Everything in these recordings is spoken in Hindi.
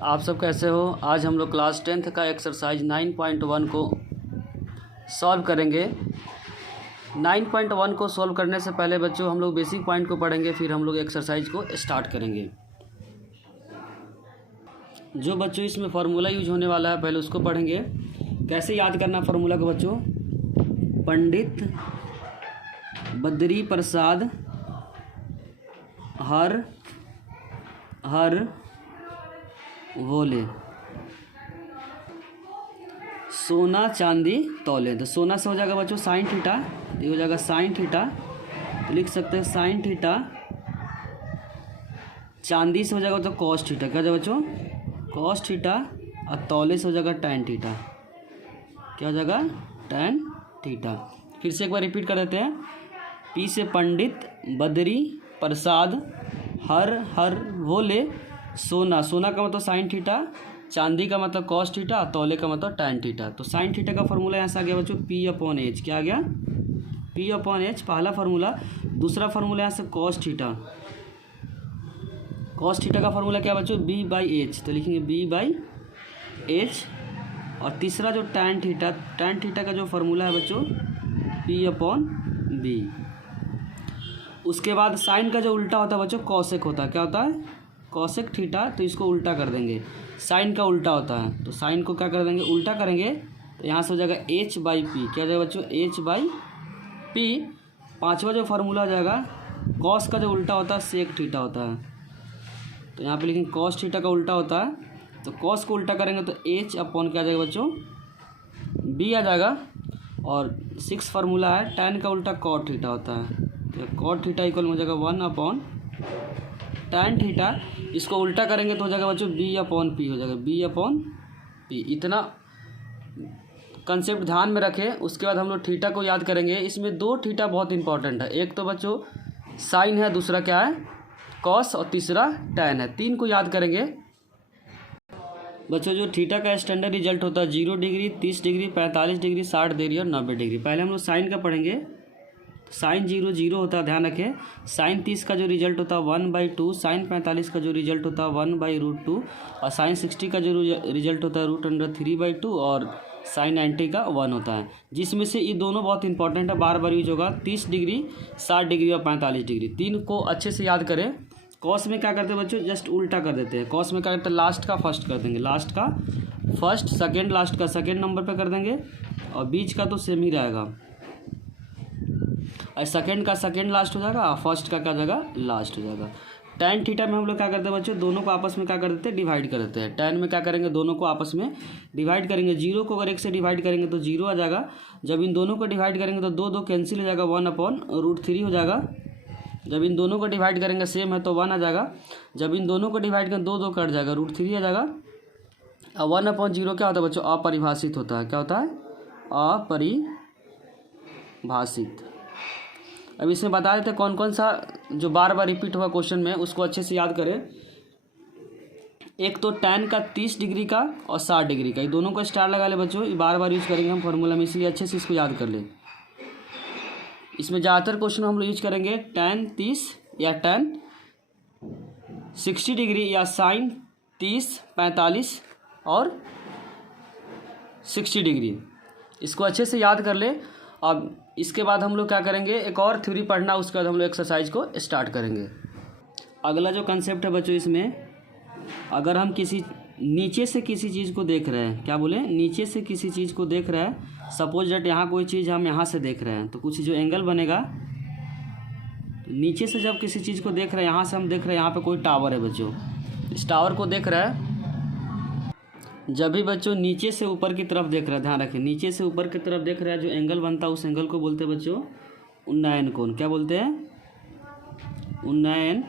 आप सब कैसे हो। आज हम लोग क्लास 10th का एक्सरसाइज 9.1 को सॉल्व करेंगे। 9.1 को सॉल्व करने से पहले बच्चों हम लोग बेसिक पॉइंट को पढ़ेंगे, फिर हम लोग एक्सरसाइज को स्टार्ट करेंगे। जो बच्चों इसमें फार्मूला यूज होने वाला है पहले उसको पढ़ेंगे। कैसे याद करना फार्मूला को बच्चों? पंडित बद्री प्रसाद हर बोले सोना चांदी तौले। तो सोना से हो जाएगा बच्चों साइन थीटा, ये हो जाएगा साइन थीटा, तो लिख सकते हैं साइन थीटा। चांदी से हो जाएगा तो कॉस थीटा, क्या हो जाएगा बच्चों? Cos theta. और तौले से हो जाएगा टैन थीटा, क्या हो जाएगा? Tan theta. फिर से एक बार रिपीट कर देते हैं। पी से पंडित बद्री प्रसाद हर बोले सोना। सोना का मतलब साइन थीटा, चांदी का मतलब कॉस थीटा, तौले का मतलब टैन थीटा। तो साइन थीटा का फार्मूला यहाँ से आ गया बच्चों पी अपॉन एच। क्या आ गया? पी अपॉन एच, पहला फार्मूला। दूसरा फार्मूला यहाँ से कॉस थीटा। कॉस थीटा का फार्मूला क्या बच्चों? बी बाई एच, तो लिखेंगे बी बाई एच। और तीसरा जो टैन थीटा, टैन थीटा का जो फार्मूला है बच्चों पी अपॉन बी। उसके बाद साइन का जो उल्टा होता है बच्चों कॉसेक होता है, क्या होता है? Cosec theta. तो इसको उल्टा कर देंगे, साइन का उल्टा होता है, तो साइन को क्या कर देंगे? उल्टा करेंगे। तो यहाँ से हो जाएगा एच बाई पी, क्या हो जाएगा बच्चों? H by P. पांचवा जो फार्मूला हो जाएगा कॉस का जो उल्टा होता है सेक थीटा होता है, तो यहाँ पे लिखेंगे कॉस थीटा का उल्टा होता है, तो कॉस को उल्टा करेंगे तो एच अपॉन क्या आ जाएगा बच्चों? बी आ जाएगा। और 6 फार्मूला है टैन का उल्टा कॉट थीटा होता है, तो कॉट थीटा इक्वल हो जाएगा 1 अपॉन टैन थीटा। इसको उल्टा करेंगे तो हो जाएगा बच्चों बी अपॉन पी, हो जाएगा बी अपॉन पी। इतना कंसेप्ट ध्यान में रखें। उसके बाद हम लोग थीटा को याद करेंगे। इसमें 2 थीटा बहुत इंपॉर्टेंट है, एक तो बच्चों साइन है, दूसरा क्या है? कॉस, और तीसरा टैन है। 3 को याद करेंगे बच्चों। जो थीटा का स्टैंडर्ड रिजल्ट होता है 0 डिग्री, 30 डिग्री, 45 डिग्री, 60 डिग्री और 90 डिग्री। पहले हम लोग साइन का पढ़ेंगे। साइन 0 होता है, ध्यान रखें। साइन 30 का जो रिजल्ट होता है 1/2, साइन 45 का जो रिजल्ट होता है 1/√2, और साइन 60 का जो रिजल्ट होता है √3/2, और साइन 90 का 1 होता है। जिसमें से ये दोनों बहुत इंपॉर्टेंट है, बार बार यूज होगा। 30 डिग्री, 60 डिग्री और 45 डिग्री। 3 को अच्छे से याद करें। कॉस में क्या करते हैं बच्चों? जस्ट उल्टा कर देते हैं। कॉस में क्या करते हैं? लास्ट का फर्स्ट कर देंगे, लास्ट का फर्स्ट, सेकेंड लास्ट का सेकेंड नंबर पर कर देंगे, और बीच का तो सेम ही रहेगा। सेकंड का सेकंड लास्ट हो जाएगा, फर्स्ट का क्या जाएगा? लास्ट हो जाएगा। टैन थीटा में हम लोग क्या करते हैं बच्चों? दोनों को आपस में क्या कर देते हैं? डिवाइड कर देते हैं। टैन में क्या करेंगे? दोनों को आपस में डिवाइड करेंगे। 0 को अगर 1 से डिवाइड करेंगे तो 0 आ जाएगा। जब इन दोनों को डिवाइड करेंगे तो 2 कैंसिल हो जाएगा, 1/√3 हो जाएगा। जब इन दोनों को डिवाइड करेंगे सेम है तो 1 आ जाएगा। जब इन दोनों को डिवाइड करेंगे 2 कट जाएगा, √3 आ जाएगा। और 1/0 क्या होता है बच्चों? अपरिभाषित होता है। क्या होता है? अपरिभाषित। अब इसमें बता देते कौन कौन सा जो बार बार रिपीट हुआ क्वेश्चन में, उसको अच्छे से याद करें। एक तो टैन का 30 डिग्री का और 60 डिग्री का, ये दोनों को स्टार लगा ले बच्चों। ये बार बार यूज करेंगे हम फार्मूला में, इसलिए अच्छे से इसको याद कर ले। इसमें ज़्यादातर क्वेश्चन हम लोग यूज करेंगे टैन 30 या टैन 60 डिग्री, या साइन 30, 45 और 60 डिग्री। इसको अच्छे से याद कर ले। अब इसके बाद हम लोग क्या करेंगे? एक और थ्योरी पढ़ना, उसके बाद हम लोग एक्सरसाइज को स्टार्ट करेंगे। अगला जो कंसेप्ट है बच्चों इसमें, अगर हम किसी नीचे से किसी चीज़ को देख रहे हैं, क्या बोले? नीचे से किसी चीज़ को देख रहे हैं। सपोज दैट यहाँ कोई चीज़ हम यहाँ से देख रहे हैं, तो कुछ जो एंगल बनेगा, नीचे से जब किसी चीज़ को देख रहे हैं, यहाँ से हम देख रहे हैं यहाँ पे कोई टावर है बच्चों। इस टावर को देख रहा है। जब भी बच्चों नीचे से ऊपर की तरफ देख रहा है, ध्यान रखें, नीचे से ऊपर की तरफ देख रहा है, जो एंगल बनता है उस एंगल को बोलते हैं बच्चों उन्नयन कोण। क्या बोलते हैं? उन्नयन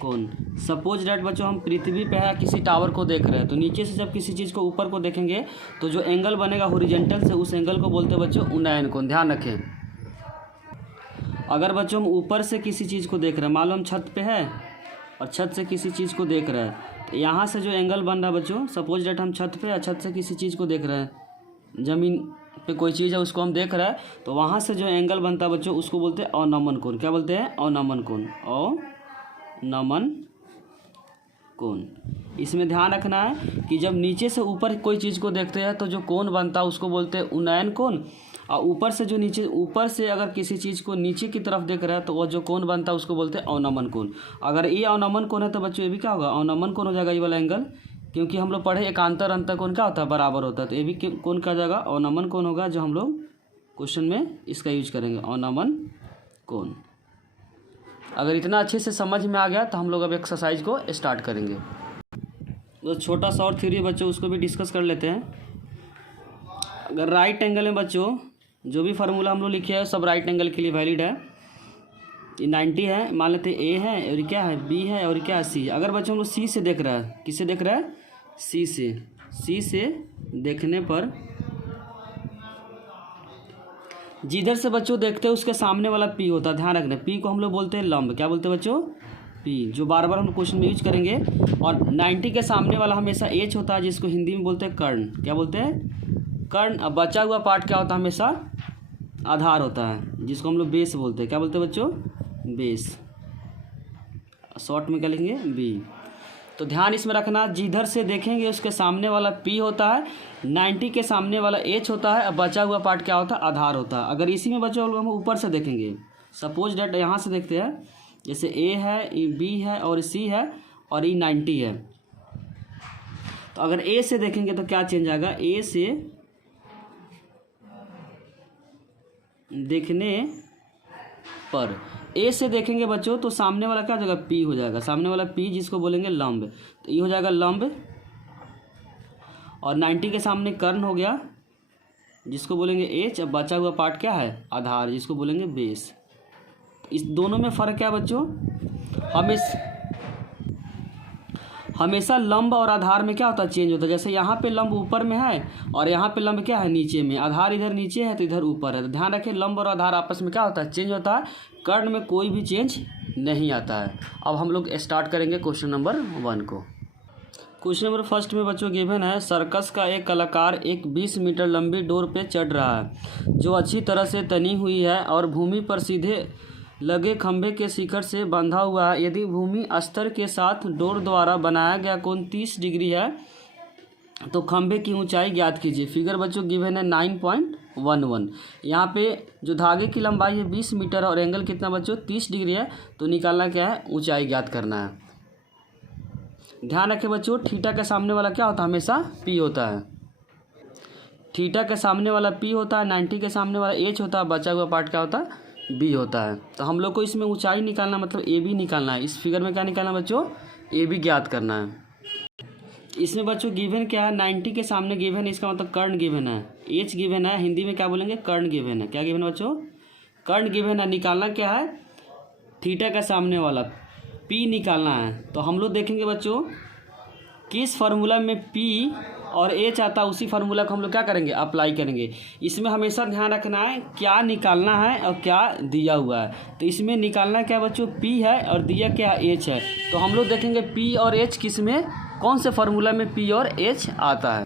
कोण। सपोज डैट बच्चों हम पृथ्वी पे है, किसी टावर को देख रहे हैं, तो नीचे से जब किसी चीज़ को ऊपर को देखेंगे तो जो एंगल बनेगा हॉरिजॉन्टल से, उस एंगल को बोलते हैं बच्चों उन्नयन कोण। ध्यान रखें। अगर बच्चों हम ऊपर से किसी चीज़ को देख रहे हैं, मान लो हम छत पे है और छत से किसी चीज़ को देख रहे हैं, यहाँ से जो एंगल बन रहा है बच्चों, सपोज डेट हम छत पे या छत से किसी चीज़ को देख रहे हैं, ज़मीन पे कोई चीज़ है उसको हम देख रहे हैं, तो वहाँ से जो एंगल बनता है बच्चों उसको बोलते हैं अवनमन कोण। क्या बोलते हैं? अवनमन कोण। अवनमन कोण। इसमें ध्यान रखना है कि जब नीचे से ऊपर कोई चीज़ को देखते हैं तो जो कोण बनता है उसको बोलते हैं उन्नयन कोण, और ऊपर से जो नीचे, ऊपर से अगर किसी चीज़ को नीचे की तरफ देख रहा है तो वो जो कोण बनता है उसको बोलते हैं अवनमन कोण। अगर ये अवनमन कोण है तो बच्चों ये भी क्या होगा, अवनमन कोण हो जाएगा ये वाला एंगल, क्योंकि हम लोग पढ़े एकांतर अंतःकोण क्या होता है, बराबर होता है। तो ये भी कोण क्या जाएगा, अवनमन कोण होगा, जो हम लोग क्वेश्चन में इसका यूज करेंगे, अवनमन कोण। अगर इतना अच्छे से समझ में आ गया तो हम लोग अब एक्सरसाइज को स्टार्ट करेंगे। तो छोटा सा और थ्योरी बच्चों उसको भी डिस्कस कर लेते हैं। अगर राइट एंगल में बच्चों जो भी फार्मूला हम लोग लिखे हैं सब राइट एंगल के लिए वैलिड है। ये 90 है, मान लेते ए है और ये क्या है, बी है और क्या है, सी। अगर बच्चों हम लोग सी से देख रहा है, किससे देख रहा है, सी से। सी से देखने पर जिधर से बच्चों देखते हैं उसके सामने वाला पी होता है, ध्यान रखना। पी को हम लोग बोलते हैं लंब, क्या बोलते हैं बच्चों, पी, जो बार बार हम क्वेश्चन में यूज करेंगे। और 90 के सामने वाला हमेशा एच होता है, जिसको हिंदी में बोलते हैं कर्ण, क्या बोलते हैं, कर्ण। अब बचा हुआ पार्ट क्या होता है, हमेशा आधार होता है, जिसको हम लोग बेस बोलते हैं, क्या बोलते हैं बच्चों, बेस। शॉर्ट में क्या लिखेंगे, बी। तो ध्यान इसमें रखना, जिधर से देखेंगे उसके सामने वाला पी होता है, 90 के सामने वाला एच होता है, अब बचा हुआ पार्ट क्या होता है, आधार होता है। अगर इसी में बच्चों हम ऊपर से देखेंगे, सपोज डेट यहाँ से देखते हैं, जैसे ए है, ये बी है और सी है और ये 90 है। तो अगर ए से देखेंगे तो क्या चेंज आएगा, ए से देखने पर, ए से देखेंगे बच्चों तो सामने वाला क्या हो जाएगा, पी हो जाएगा, सामने वाला पी जिसको बोलेंगे लंब, तो ये हो जाएगा लंब। और 90 के सामने कर्ण हो गया जिसको बोलेंगे एच, अब बचा हुआ पार्ट क्या है, आधार, जिसको बोलेंगे बेस। इस दोनों में फ़र्क क्या है बच्चों, हमेशा लंब और आधार में क्या होता है, चेंज होता है। जैसे यहाँ पे लंब ऊपर में है और यहाँ पे लंब क्या है, नीचे में। आधार इधर नीचे है तो इधर ऊपर है। तो ध्यान रखें, लंब और आधार आपस में क्या होता है, चेंज होता है। कर्ण में कोई भी चेंज नहीं आता है। अब हम लोग स्टार्ट करेंगे क्वेश्चन नंबर 1 को। क्वेश्चन नंबर फर्स्ट में बच्चों गिवन है, सर्कस का एक कलाकार एक 20 मीटर लंबी डोर पे चढ़ रहा है जो अच्छी तरह से तनी हुई है और भूमि पर सीधे लगे खंभे के शिखर से बंधा हुआ है। यदि भूमि स्तर के साथ डोर द्वारा बनाया गया कोण 30 डिग्री है तो खंभे की ऊंचाई ज्ञात कीजिए। फिगर बच्चों गिवन है 9.11। यहाँ पे जो धागे की लंबाई है 20 मीटर और एंगल कितना बच्चों, 30 डिग्री है। तो निकालना क्या है, ऊंचाई ज्ञात करना है। ध्यान रखें बच्चों, थीटा के सामने वाला क्या होता है, हमेशा पी होता है। थीटा के सामने वाला पी होता है, 90 के सामने वाला एच होता है, बचा हुआ पार्ट क्या होता है, बी होता है। तो हम लोग को इसमें ऊंचाई निकालना मतलब ए बी निकालना है। इस फिगर में क्या निकालना बच्चों, ए बी ज्ञात करना है। इसमें बच्चों गिवन क्या है, 90 के सामने गिवन है, इसका मतलब कर्ण गिवन है। एच गिवन है, हिंदी में क्या बोलेंगे, कर्ण गिवन है। क्या गिवन है बच्चों, कर्ण गिवन है। निकालना क्या है, थीटा का सामने वाला पी निकालना है। तो हम लोग देखेंगे बच्चों किस फार्मूला में पी और एच आता है, उसी फार्मूला को हम लोग क्या करेंगे, अप्लाई करेंगे। इसमें हमेशा ध्यान रखना है क्या निकालना है और क्या दिया हुआ है। तो इसमें निकालना क्या बच्चों, पी है और दिया क्या, एच है। तो हम लोग देखेंगे पी और एच किस में, कौन से फार्मूला में पी और एच आता है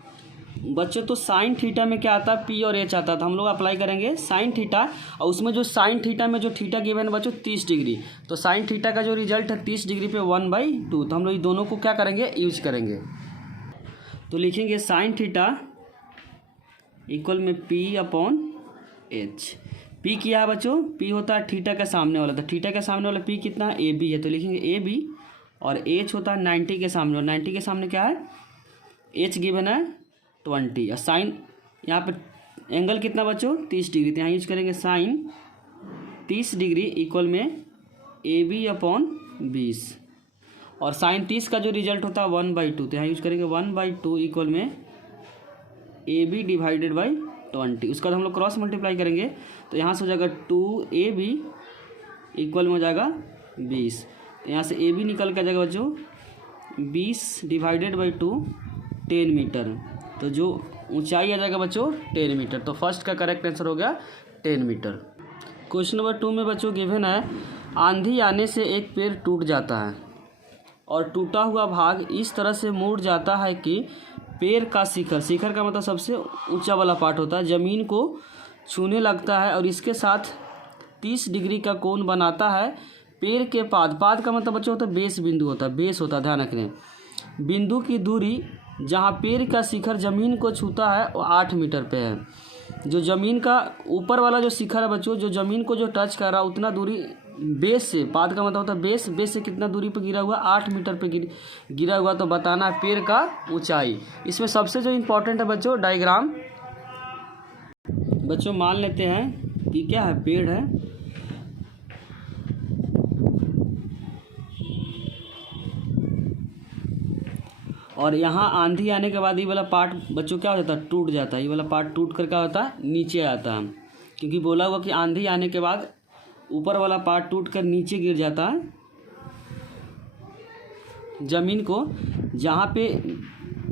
बच्चों। तो साइन थीटा में क्या आता है, पी और एच आता है। तो हम लोग अप्लाई करेंगे साइन थीटा, और उसमें जो साइन थीटा में जो थीटा गिवन है बच्चों 30 डिग्री, तो साइन थीटा का जो रिजल्ट है 30 डिग्री पे 1/2। तो हम लोग ये दोनों को क्या करेंगे, यूज करेंगे। तो लिखेंगे साइन थीटा इक्वल में पी अपॉन एच। पी क्या है बच्चों, पी होता है थीटा का सामने वाला। तो थीटा का सामने वाला पी कितना है, ए बी है। तो लिखेंगे ए बी, और एच होता है 90 के सामने, और 90 के सामने क्या है, एच गिवन है 20। और साइन यहाँ पे एंगल कितना बच्चों, 30 डिग्री। तो यहाँ यूज करेंगे साइन 30 डिग्री इक्वल में ए बी अपॉन 20, और साइन 30 का जो रिजल्ट होता है 1/2। तो यहाँ यूज करेंगे 1/2 इक्वल में ए बी डिवाइडेड बाई 20। उसका हम लोग क्रॉस मल्टीप्लाई करेंगे तो यहाँ से हो जाएगा 2 AB इक्वल में हो जाएगा 20। तो यहाँ से ए बी निकल के आ जाएगा बच्चों 20 डिवाइडेड बाई 2 10 मीटर। तो जो ऊंचाई आ जाएगा बच्चों 10 मीटर। तो फर्स्ट का करेक्ट आंसर हो गया 10 मीटर। क्वेश्चन नंबर 2 में बच्चों गिवन है, आंधी आने से एक पेड़ टूट जाता है और टूटा हुआ भाग इस तरह से मुड़ जाता है कि पेड़ का शिखर, शिखर का मतलब सबसे ऊंचा वाला पार्ट होता है, ज़मीन को छूने लगता है और इसके साथ 30 डिग्री का कोण बनाता है। पेड़ के पाद, पाद का मतलब बच्चों होता है बेस बिंदु होता है, बेस होता है, ध्यान रखने। बिंदु की दूरी जहाँ पेड़ का शिखर ज़मीन को छूता है वो 8 मीटर पे है। जो ज़मीन का ऊपर वाला जो शिखर है बच्चों, जो ज़मीन को जो टच कर रहा है उतना दूरी बेस से, पाद का मतलब होता है बेस, बेस से कितना दूरी पे गिरा हुआ, 8 मीटर पे गिरा हुआ। तो बताना है पेड़ का ऊंचाई। इसमें सबसे जो इम्पोर्टेंट है बच्चों डायग्राम। बच्चों मान लेते हैं कि क्या है, पेड़ है, और यहाँ आंधी आने के बाद ये वाला पार्ट बच्चों क्या हो जाता है, टूट जाता है। ये वाला पार्ट टूट कर क्या होता है, नीचे आता है, क्योंकि बोला हुआ कि आंधी आने के बाद ऊपर वाला पार्ट टूट कर नीचे गिर जाता है ज़मीन को। जहाँ पे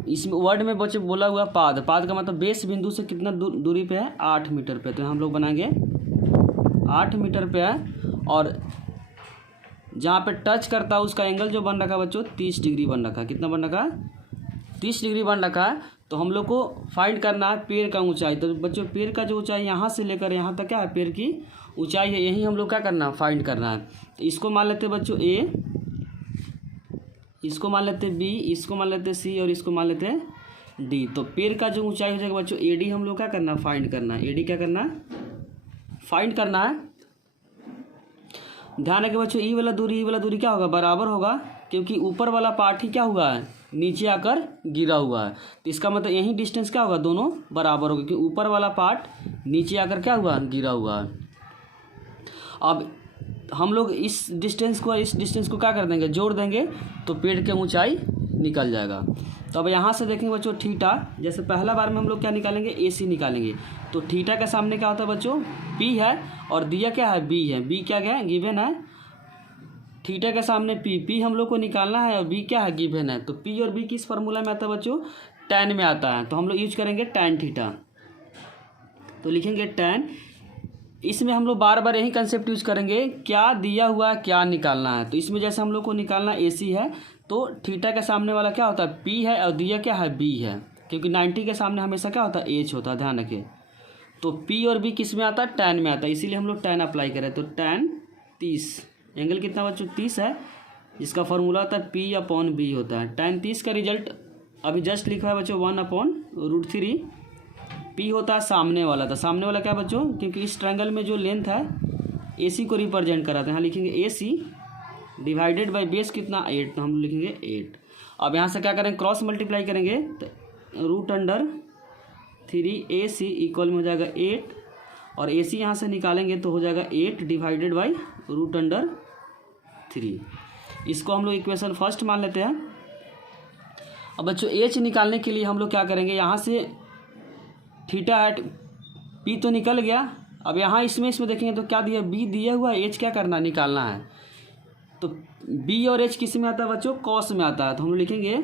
इस वर्ड में बच्चे बोला हुआ पाद, पाद का मतलब बेस बिंदु से कितना दूरी पे है, 8 मीटर पे। तो हम लोग बनाएंगे 8 मीटर पे है, और जहाँ पे टच करता है उसका एंगल जो बन रखा है बच्चों 30 डिग्री बन रखा है। कितना बन रखा है, 30 डिग्री बन रखा है। तो हम लोग को फाइंड करना है पेड़ का ऊंचाई। तो बच्चों पेड़ का जो ऊंचाई यहाँ से लेकर यहाँ तक क्या है, पेड़ की ऊंचाई है, यही हम लोग क्या करना है, फाइंड करना है। तो इसको मान लेते हैं बच्चों ए, इसको मान लेते हैं बी, इसको मान लेते हैं सी, और इसको मान लेते हैं डी। तो पेड़ का जो ऊंचाई हो जाएगा बच्चों ए डी, हम लोग क्या करना है, फाइंड करना है। ए डी क्या करना है, फाइंड करना है। ध्यान रखें बच्चों, ई वाला दूरी क्या होगा, बराबर होगा, क्योंकि ऊपर वाला पार्ट ही क्या हुआ है, नीचे आकर गिरा हुआ है। तो इसका मतलब यही डिस्टेंस क्या होगा, दोनों बराबर होगा, क्योंकि ऊपर वाला पार्ट नीचे आकर क्या हुआ, गिरा हुआ है। अब हम लोग इस डिस्टेंस को क्या कर देंगे, जोड़ देंगे, तो पेड़ की ऊंचाई निकल जाएगा। तो अब यहाँ से देखेंगे बच्चों थीटा, जैसे पहला बार में हम लोग क्या निकालेंगे, ए सी निकालेंगे। तो थीटा के सामने क्या होता है बच्चों, पी है, और दिया क्या है, बी है। बी क्या है, गिवन है। थीटा के सामने पी हम लोग को निकालना है, और बी क्या है, गिवन है। तो पी और बी किस फार्मूला में आता है बच्चों, टैन में आता है। तो हम लोग यूज करेंगे टैन थीटा। तो लिखेंगे टैन। इसमें हम लोग बार बार यही कंसेप्ट यूज करेंगे, क्या दिया हुआ है, क्या निकालना है। तो इसमें जैसे हम लोग को निकालना ए सी है, तो थीटा के सामने वाला क्या होता है, पी है, और दिया क्या है, बी है, क्योंकि 90 के सामने हमेशा क्या होता है, एच होता है, ध्यान रखें। तो पी और बी किस में आता है, टैन में आता है, इसीलिए हम लोग टैन अप्लाई करें। तो टैन 30, एंगल कितना बच्चों 30 है, जिसका फॉर्मूला होता है पी अपॉन बी होता है। टैन 30 का रिजल्ट अभी जस्ट लिखा है बच्चों 1/√3। पी होता है सामने वाला, था सामने वाला क्या बच्चों, क्योंकि इस ट्रायंगल में जो लेंथ है ए सी को रिप्रेजेंट कराते हैं। यहाँ लिखेंगे A C divided by base कितना 8, तो हम लिखेंगे 8। अब यहाँ से क्या करेंगे, क्रॉस मल्टीप्लाई करेंगे, तो √3 ए सी इक्वल में हो जाएगा 8, और ए सी यहाँ से निकालेंगे तो हो जाएगा 8 डिवाइडेड बाई √3। इसको हम लोग इक्वेशन फर्स्ट मान लेते हैं। अब बच्चों एच निकालने के लिए हम लोग क्या करेंगे, यहाँ से थीटा एट पी तो निकल गया। अब यहाँ इसमें देखेंगे तो क्या दिया, बी दिया हुआ, एच क्या करना है, निकालना है। तो बी और एच किस में आता है बच्चों, कॉस में आता है। तो हम लोग लिखेंगे,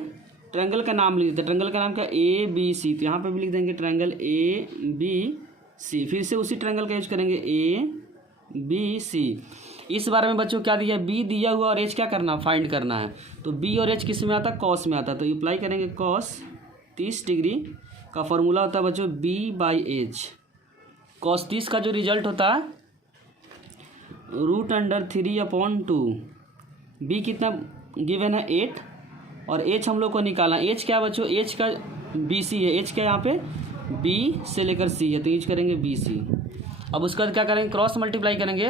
ट्रायंगल का नाम लिख देते हैं, ट्रायंगल का नाम क्या, ए बी सी। तो यहाँ पे भी लिख देंगे ट्रायंगल ए बी सी। फिर से उसी ट्रायंगल का यूज करेंगे, ए बी सी। इस बारे में बच्चों क्या दिया, बी दिया हुआ, और एच क्या करना, फाइंड करना है। तो बी और एच किस में आता है, कॉस में आता है। तो अप्लाई करेंगे कॉस 30 डिग्री का फॉर्मूला होता है बच्चों बी बाई एच। कॉस 30 का जो रिजल्ट होता है √3/2। बी कितना गिवन है 8, और एच हम लोग को निकालना। एच क्या बच्चों, एच का बी सी है, एच क्या यहाँ पे बी से लेकर सी है, तो यूज करेंगे बी सी। अब उसके बाद क्या करेंगे, क्रॉस मल्टीप्लाई करेंगे।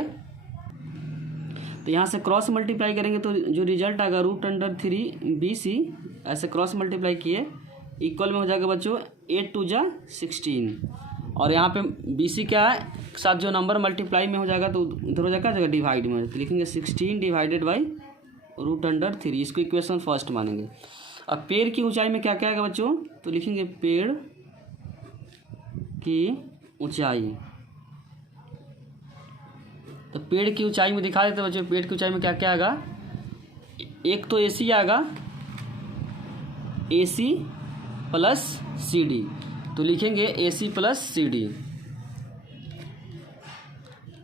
तो यहाँ से क्रॉस मल्टीप्लाई करेंगे तो जो रिजल्ट आएगा √3 बी सी, ऐसे क्रॉस मल्टीप्लाई किए, इक्वल में हो जाएगा बच्चों 8 2 जा 16। और यहाँ पे बी सी क्या है, साथ जो नंबर मल्टीप्लाई में हो जाएगा तो उधर हो जाएगा डिवाइड में, तो लिखेंगे 16 डिवाइडेड बाई √3। इसको इक्वेशन फर्स्ट मानेंगे। अब पेड़ की ऊंचाई में क्या क्या आएगा बच्चों, तो लिखेंगे पेड़ की ऊंचाई। तो पेड़ की ऊंचाई में दिखा देते बच्चों, पेड़ की ऊंचाई में क्या क्या आएगा, एक तो ए सी आएगा, ए सी प्लस सी डी। तो लिखेंगे A C plus C D,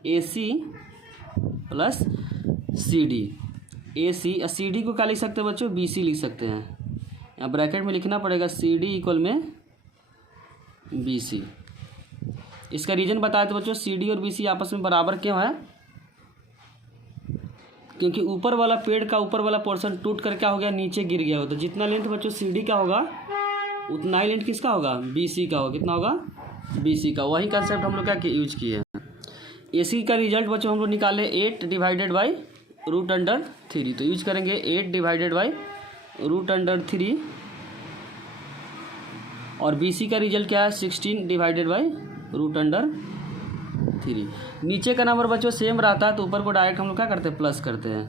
A C plus C D. A C D को क्या लिख सकते हैं बच्चों, बी सी लिख सकते हैं। यहाँ ब्रैकेट में लिखना पड़ेगा सी डी इक्वल में बी सी। इसका रीजन बताया तो बच्चों, सी डी और बी सी आपस में बराबर क्यों है, क्योंकि ऊपर वाला पेड़ का ऊपर वाला पोर्शन टूट कर क्या हो गया, नीचे गिर गया हो। तो जितना लेंथ बच्चों सी डी का होगा उतना ही लेंथ किसका होगा, बी सी का होगा। कितना होगा, बी सी का। वही कंसेप्ट हम लोग क्या यूज किए हैं। ए सी का रिजल्ट बच्चों हम लोग निकाले 8 डिवाइडेड बाई √3। तो यूज करेंगे 8 डिवाइडेड बाई √3। और बी सी का रिजल्ट क्या है, 16 डिवाइडेड बाई √3। नीचे का नंबर बच्चों सेम रहता है तो ऊपर को डायरेक्ट हम लोग क्या करते हैं, प्लस करते हैं।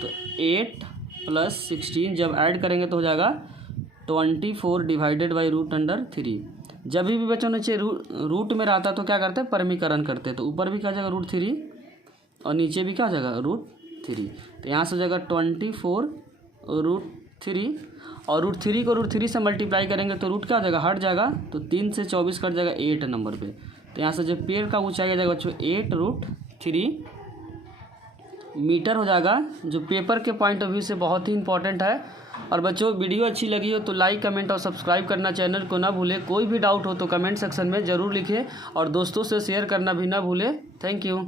तो 8 + 16 जब ऐड करेंगे तो हो जाएगा 24 डिवाइडेड बाई √3। जब भी बच्चों नीचे रूट में रहता है तो क्या करते हैं, परमीकरण करते हैं। तो ऊपर भी क्या हो जाएगा √3 और नीचे भी क्या हो जाएगा √3। तो यहाँ से हो जाएगा 24 √3 और √3 को √3 से मल्टीप्लाई करेंगे तो रूट क्या हो जाएगा, हट जाएगा। तो 3 से 24 कट जाएगा 8 नंबर पे। तो यहाँ से जो पेड़ का ऊंचाई आ जाएगा बच्चों 8√3 मीटर हो जाएगा, जो पेपर के पॉइंट ऑफ व्यू से बहुत ही इंपॉर्टेंट है। और बच्चों वीडियो अच्छी लगी हो तो लाइक, कमेंट और सब्सक्राइब करना चैनल को ना भूलें। कोई भी डाउट हो तो कमेंट सेक्शन में ज़रूर लिखें और दोस्तों से शेयर करना भी ना भूलें। Thank you.